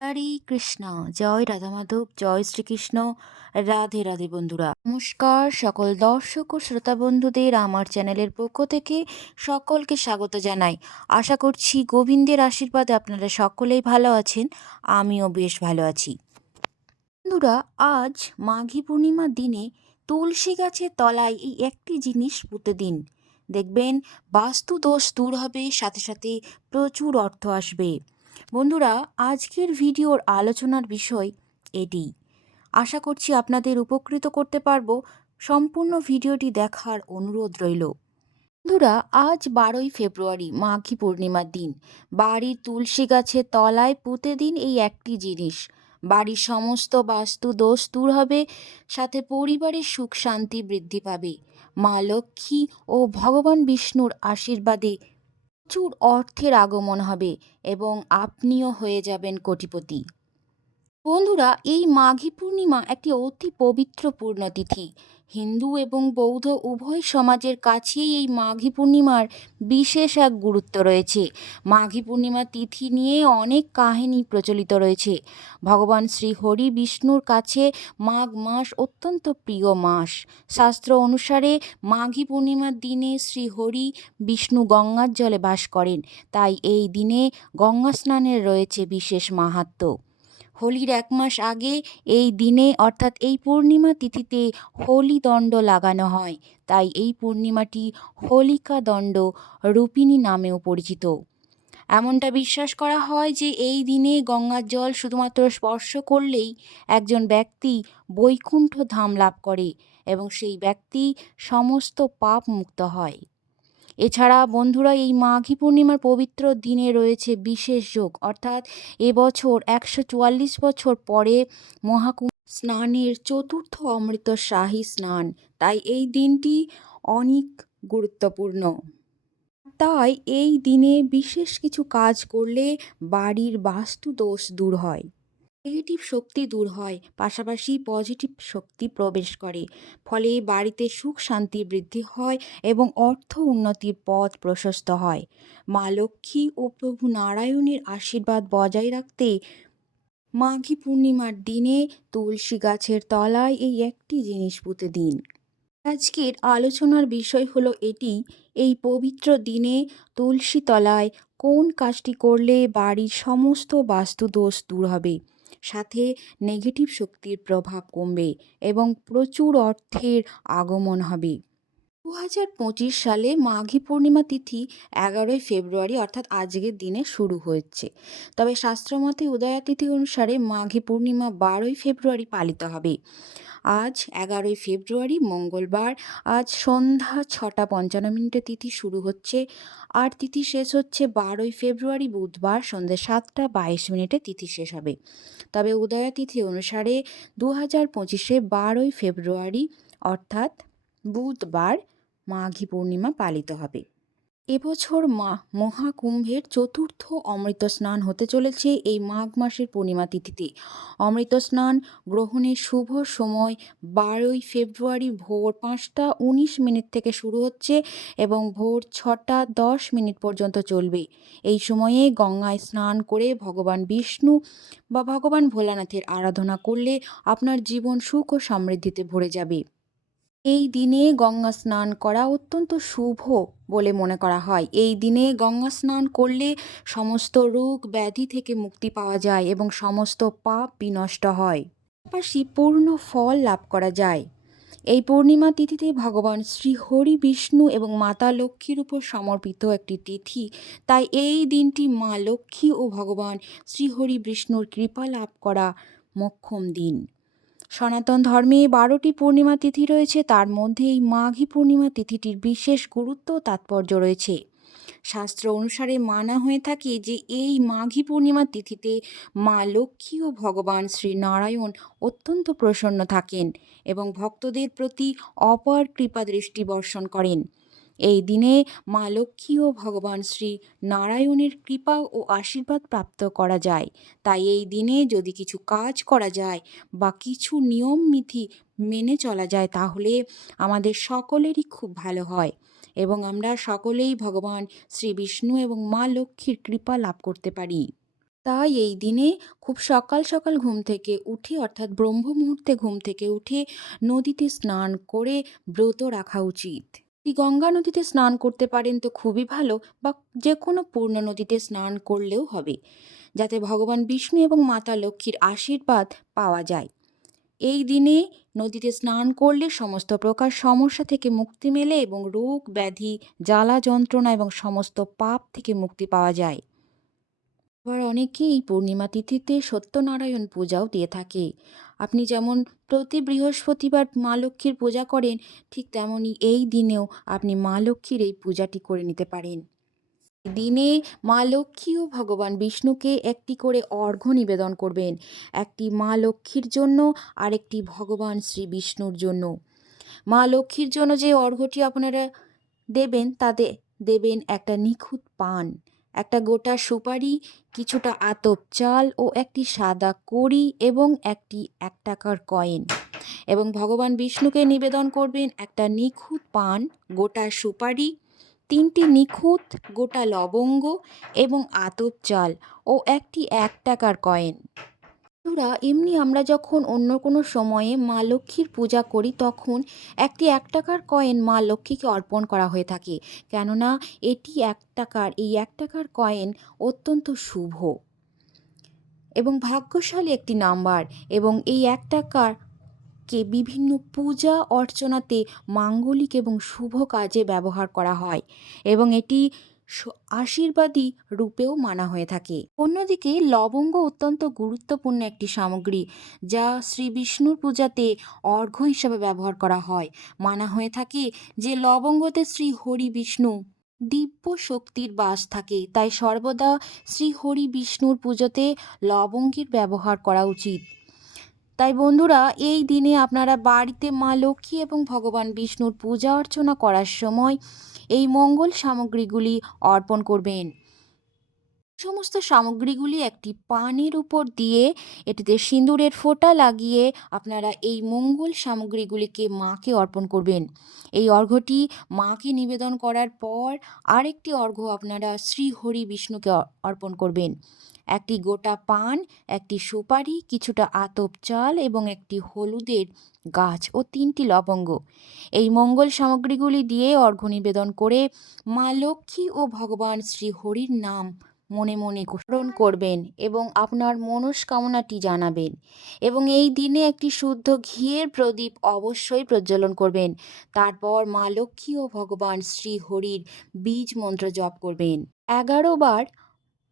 হরে কৃষ্ণ। জয় রাধা মাধব, জয় শ্রীকৃষ্ণ। রাধে রাধে বন্ধুরা। নমস্কার সকল দর্শক ও শ্রোতা বন্ধুদের আমার চ্যানেলের পক্ষ থেকে সকলকে স্বাগত জানাই। আশা করছি গোবিন্দের আশীর্বাদে আপনারা সকলেই ভালো আছেন, আমিও বেশ ভালো আছি। বন্ধুরা, আজ মাঘী পূর্ণিমার দিনে তুলসী গাছের তলায় এই একটি জিনিস পুঁতে দিন দেখবেন বাস্তু দোষ দূর হবে, সাথে সাথে প্রচুর অর্থ আসবে। বন্ধুরা, আজকের ভিডিওর আলোচনার বিষয় এটি। আশা করছি আপনাদের উপকৃত করতে পারব। সম্পূর্ণ ভিডিওটি দেখার অনুরোধ রইল। বন্ধুরা, আজ বারোই ফেব্রুয়ারি, মাঘী পূর্ণিমার দিন। বাড়ির তুলসী গাছের তলায় পুঁতে দিন এই একটি জিনিস। বাড়ির সমস্ত বাস্তু দোষ দূর হবে, সাথে পরিবারের সুখ শান্তি বৃদ্ধি পাবে। মা লক্ষ্মী ও ভগবান বিষ্ণুর আশীর্বাদে প্রচুর অর্থের আগমন হবে এবং আপনিও হয়ে যাবেন কোটিপতি। বন্ধুরা, এই মাঘী পূর্ণিমা একটি অতি পবিত্র পূর্ণতিথি হিন্দু এবং বৌদ্ধ উভয় সমাজের কাছেই এই মাঘী পূর্ণিমার বিশেষ এক গুরুত্ব রয়েছে। মাঘী পূর্ণিমা তিথি নিয়ে অনেক কাহিনী প্রচলিত রয়েছে। ভগবান শ্রী হরি বিষ্ণুর কাছে মাঘ মাস অত্যন্ত প্রিয় মাস। শাস্ত্র অনুসারে মাঘী পূর্ণিমার দিনে শ্রী হরি বিষ্ণু গঙ্গার জলে বাস করেন। তাই এই দিনে গঙ্গা স্নানের রয়েছে বিশেষ মাহাত্ম্য। হোলির এক মাস আগে এই দিনে, অর্থাৎ এই পূর্ণিমা তিথিতে হোলি দণ্ড লাগানো হয়। তাই এই পূর্ণিমাটি হোলিকা দণ্ড রূপিণী নামেও পরিচিত। এমনটা বিশ্বাস করা হয় যে এই দিনে গঙ্গার জল শুধুমাত্র স্পর্শ করলেই একজন ব্যক্তি বৈকুণ্ঠ ধাম লাভ করে এবং সেই ব্যক্তি সমস্ত পাপ মুক্ত হয়। এছাড়া বন্ধুরা, এই মাঘী পূর্ণিমার পবিত্র দিনে রয়েছে বিশেষ যোগ। অর্থাৎ এবছর একশো চুয়াল্লিশ বছর পরে মহাকুম্ভ স্নানের চতুর্থ অমৃত শাহী স্নান। তাই এই দিনটি অনেক গুরুত্বপূর্ণ। তাই এই দিনে বিশেষ কিছু কাজ করলে বাড়ির বাস্তু দোষ দূর হয়। নেগেটিভ শক্তি দূর হয়, পাশাপাশি পজিটিভ শক্তি প্রবেশ করে। ফলে বাড়িতে সুখ শান্তি বৃদ্ধি হয় এবং অর্থ উন্নতির পথ প্রশস্ত হয়। মা লক্ষ্মী ও প্রভু নারায়ণের আশীর্বাদ বজায় রাখতে মাঘী পূর্ণিমার দিনে তুলসী গাছের তলায় এই একটি জিনিস পুঁতে দিন। আজকের আলোচনার বিষয় হলো এটি, এই পবিত্র দিনে তুলসী তলায় কোন কাজটি করলে বাড়ির সমস্ত বাস্তুদোষ দূর হবে? সাথে নেগেটিভ শক্তির প্রভাব কমবে এবং প্রচুর অর্থের আগমন হবে। দু হাজার পঁচিশ সালে মাঘী পূর্ণিমা তিথি এগারোই ফেব্রুয়ারি, অর্থাৎ আজকের দিনে শুরু হচ্ছে তবে শাস্ত্রমতে উদয়া তিথি অনুসারে মাঘী পূর্ণিমা বারোই ফেব্রুয়ারি পালিত হবে। আজ এগারোই ফেব্রুয়ারি, মঙ্গলবার, আজ সন্ধ্যা ছটা পঞ্চান্ন মিনিটে তিথি শুরু হচ্ছে। আর তিথি শেষ হচ্ছে বারোই ফেব্রুয়ারি, বুধবার সন্ধ্যে সাতটা বাইশ মিনিটে তিথি শেষ হবে। তবে উদয়া তিথি অনুসারে দু হাজার পঁচিশে বারোই ফেব্রুয়ারি, অর্থাৎ বুধবার মাঘী পূর্ণিমা পালিত হবে। এবছর মা মহাকুম্ভের চতুর্থ অমৃত স্নান হতে চলেছে এই মাঘ মাসের পূর্ণিমা তিথিতে। অমৃত স্নান গ্রহণের শুভ সময় বারোই ফেব্রুয়ারি ভোর পাঁচটা উনিশ মিনিট থেকে শুরু হচ্ছে এবং ভোর ছটা দশ মিনিট পর্যন্ত চলবে। এই সময়ে গঙ্গায় স্নান করে ভগবান বিষ্ণু বা ভগবান ভোলানাথের আরাধনা করলে আপনার জীবন সুখ ও সমৃদ্ধিতে ভরে যাবে। এই দিনে গঙ্গা স্নান করা অত্যন্ত শুভ বলে মনে করা হয়। এই দিনে গঙ্গা স্নান করলে সমস্ত রোগ ব্যাধি থেকে মুক্তি পাওয়া যায় এবং সমস্ত পাপ বিনষ্ট হয়। পাশাপাশি পূর্ণ ফল লাভ করা যায়। এই পূর্ণিমা তিথিতে ভগবান শ্রী হরি বিষ্ণু এবং মাতা লক্ষ্মীর উপর সমর্পিত একটি তিথি। তাই এই দিনটি মা লক্ষ্মী ও ভগবান শ্রীহরি বিষ্ণুর কৃপা লাভ করা মক্ষম দিন। সনাতন ধর্মে বারোটি পূর্ণিমা তিথি রয়েছে, তার মধ্যে এই মাঘী পূর্ণিমা তিথিটির বিশেষ গুরুত্ব তাৎপর্য রয়েছে। শাস্ত্র অনুসারে মানা হয়ে থাকে যে, এই মাঘী পূর্ণিমা তিথিতে মা লক্ষ্মী ও ভগবান শ্রী নারায়ণ অত্যন্ত প্রসন্ন থাকেন এবং ভক্তদের প্রতি অপার কৃপা দৃষ্টি বর্ষণ করেন। এই দিনে মা লক্ষ্মী ও ভগবান শ্রী নারায়ণের কৃপা ও আশীর্বাদ প্রাপ্ত করা যায়। তাই এই দিনে যদি কিছু কাজ করা যায় বা কিছু নিয়ম নীতি মেনে চলা যায়, তাহলে আমাদের সকলেরই খুব ভালো হয় এবং আমরা সকলেই ভগবান শ্রী বিষ্ণু এবং মা লক্ষ্মীর কৃপা লাভ করতে পারি। তাই এই দিনে খুব সকাল সকাল ঘুম থেকে উঠে, অর্থাৎ ব্রহ্ম মুহূর্তে ঘুম থেকে উঠে নদীতে স্নান করে ব্রত রাখা উচিত। গঙ্গা নদীতে স্নান করতে পারেন তো খুবই ভালো বা যে কোনো পূর্ণ নদীতে স্নান করলেও হবে। যাতে ভগবান বিষ্ণু এবং মাতা লক্ষ্মীর আশীর্বাদ পাওয়া যায়। এই দিনে নদীতে স্নান করলে সমস্ত প্রকার সমস্যা থেকে মুক্তি মেলে এবং রোগ, ব্যাধি, জ্বালা যন্ত্রণা এবং সমস্ত পাপ থেকে মুক্তি পাওয়া যায়। আবার অনেকেই এই পূর্ণিমা তিথিতে সত্যনারায়ণ পূজাও দিয়ে থাকে। আপনি যেমন প্রতি বৃহস্পতিবার মা লক্ষ্মীর পূজা করেন, ঠিক তেমনই এই দিনেও আপনি মা লক্ষ্মীর এই পূজাটি করে নিতে পারেন। দিনে মা লক্ষ্মী ও ভগবান বিষ্ণুকে একটি করে অর্ঘ্য নিবেদন করবেন, একটি মা লক্ষ্মীর জন্য, আরেকটি ভগবান শ্রী বিষ্ণুর জন্য। মা লক্ষ্মীর জন্য যে অর্ঘ্যটি আপনারা দেবেন, তাতে দেবেন একটা নিখুঁত পান। একটা গোটা সুপারি, কিছুটা আতপ চাল ও একটি সাদা কড়ি এবং একটি এক টাকার কয়েন। এবং ভগবান বিষ্ণুকে নিবেদন করবেন একটা নিখুঁত পান, গোটা সুপারি, তিনটি নিখুঁত, গোটা লবঙ্গ এবং আতপ চাল ও একটি এক টাকার কয়েন। বন্ধুরা, এমনি আমরা যখন অন্য কোনো সময়ে মা লক্ষ্মীর পূজা করি, তখন একটি এক টাকার কয়েন মা লক্ষ্মীকে অর্পণ করা হয়ে থাকে। কেননা, এটি এক টাকার, এই এক টাকার কয়েন অত্যন্ত শুভ এবং ভাগ্যশালী একটি নাম্বার এবং এই এক টাকার কে বিভিন্ন পূজা অর্চনাতে মাঙ্গলিক এবং শুভ কাজে ব্যবহার করা হয় এবং এটি আশীর্বাদী রূপেও মানা হয়ে থাকে। অন্যদিকে লবঙ্গ অত্যন্ত গুরুত্বপূর্ণ একটি সামগ্রী, যা শ্রী বিষ্ণুর পূজাতে অর্ঘ্য হিসাবে ব্যবহার করা হয়। মানা হয়ে থাকে যে লবঙ্গতে শ্রী হরি বিষ্ণু দিব্য শক্তির বাস থাকে, তাই সর্বদা শ্রী হরি বিষ্ণুর পুজোতে লবঙ্গের ব্যবহার করা উচিত। তাই বন্ধুরা, এই দিনে আপনারা বাড়িতে মা লক্ষ্মী এবং ভগবান বিষ্ণুর পূজা অর্চনা করার সময় এই মঙ্গল সামগ্রীগুলি অর্পণ করবেন। সমস্ত সামগ্রীগুলি একটি পানির উপর দিয়ে, এটিতে সিঁদুরের ফোঁটা লাগিয়ে আপনারা এই মঙ্গল সামগ্রীগুলিকে মাকে অর্পণ করবেন। এই অর্ঘটি মাকে নিবেদন করার পর আরেকটি অর্ঘ্য আপনারা শ্রী হরি বিষ্ণুকে অর্পণ করবেন। একটি গোটা পান, একটি সুপারি, কিছুটা আতপ চাল এবং একটি হলুদের গাছ ও তিনটি লবঙ্গ। এই মঙ্গল সামগ্রীগুলি দিয়ে অর্ঘ্য নিবেদন করে মা লক্ষ্মী ও ভগবান শ্রী হরির নাম মনে মনে স্মরণ করবেন এবং আপনার মনস্কামনাটি জানাবেন এবং এই দিনে একটি শুদ্ধ ঘিয়ের প্রদীপ অবশ্যই প্রজ্বলন করবেন। তারপর মা লক্ষ্মী ও ভগবান শ্রী হরির বীজ মন্ত্র জপ করবেন। এগারো বার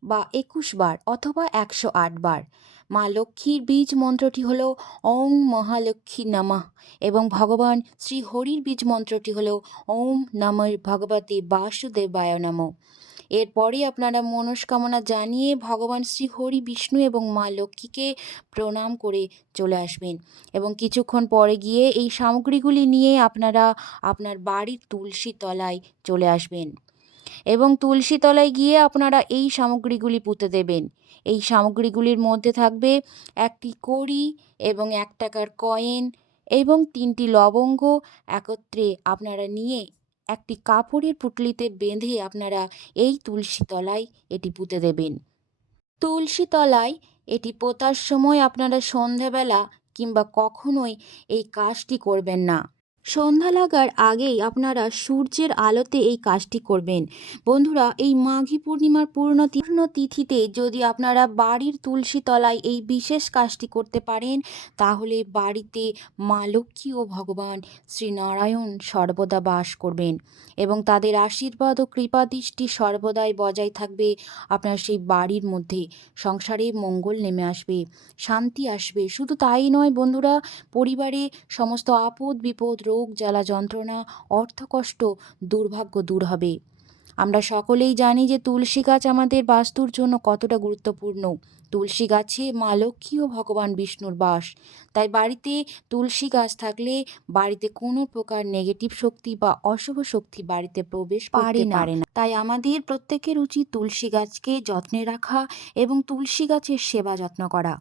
বা একুশ বার অথবা একশো আট বার। মা লক্ষ্মীর বীজ মন্ত্রটি হল ওম মহালক্ষ্মী নমঃ এবং ভগবান শ্রী হরির বীজ মন্ত্রটি হল ওম নম ভগবতী বাসুদেবায় নমঃ। এরপরে আপনারা মনস্কামনা জানিয়ে ভগবান শ্রী হরি, বিষ্ণু এবং মা লক্ষ্মীকে প্রণাম করে চলে আসবেন এবং কিছুক্ষণ পরে গিয়ে এই সামগ্রীগুলি নিয়ে আপনারা আপনার বাড়ির তুলসী তলায় চলে আসবেন। এবং তুলসী তলায় গিয়ে আপনারা এই সামগ্রীগুলি পুঁতে দেবেন। এই সামগ্রীগুলির মধ্যে থাকবে একটি কড়ি এবং এক টাকার কয়েন এবং তিনটি লবঙ্গ। একত্রে আপনারা নিয়ে একটি কাপড়ের পুটলিতে বেঁধে আপনারা এই তুলসী তলায় এটি পুঁতে দেবেন। তুলসী তলায় এটি পোতার সময় আপনারা সন্ধ্যাবেলা কিংবা কখনোই এই কাজটি করবেন না। সন্ধ্যা লাগার আগেই আপনারা সূর্যের আলোতে এই কাজটি করবেন। বন্ধুরা, এই মাঘী পূর্ণিমার পূর্ণ পূর্ণ তিথিতে যদি আপনারা বাড়ির তুলসী তলায় এই বিশেষ কাজটি করতে পারেন, তাহলে বাড়িতে মা লক্ষ্মী ও ভগবান শ্রীনারায়ণ সর্বদা বাস করবেন এবং তাদের আশীর্বাদ ও কৃপাদৃষ্টি সর্বদাই বজায় থাকবে। আপনার সেই বাড়ির মধ্যে সংসারে মঙ্গল নেমে আসবে, শান্তি আসবে। শুধু তাই নয় বন্ধুরা, পরিবারে সমস্ত আপদ বিপদ রোগ জ্বালা যন্ত্রণা, অর্থকষ্ট দুর্ভাগ্য দূর হবে। আমরা সকলেই জানি যে তুলসী গাছ আমাদের বাস্তুর জন্য কতটা গুরুত্বপূর্ণ। তুলসী গাছে মা লক্ষ্মী ও ভগবান বিষ্ণুর বাস। তাই বাড়িতে তুলসী গাছ থাকলে বাড়িতে কোনো প্রকার নেগেটিভ শক্তি বা অশুভ শক্তি বাড়িতে প্রবেশ পারে পারে না। তাই আমাদের প্রত্যেকের উচিত তুলসী গাছকে যত্নে রাখা এবং তুলসী গাছের সেবা যত্ন করা।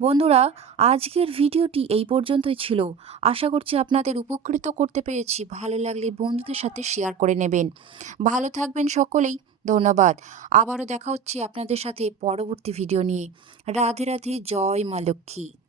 বন্ধুরা আজকের ভিডিওটি এই পর্যন্তই ছিল। আশা করছি আপনাদের উপকৃত করতে পেরেছি। ভালো লাগলে বন্ধুদের সাথে শেয়ার করে নেবেন। ভালো থাকবেন সকলেই। ধন্যবাদ। আবারও দেখা হচ্ছে আপনাদের সাথে পরবর্তী ভিডিও নিয়ে। রাধে রাধে জয় মা লক্ষ্মী।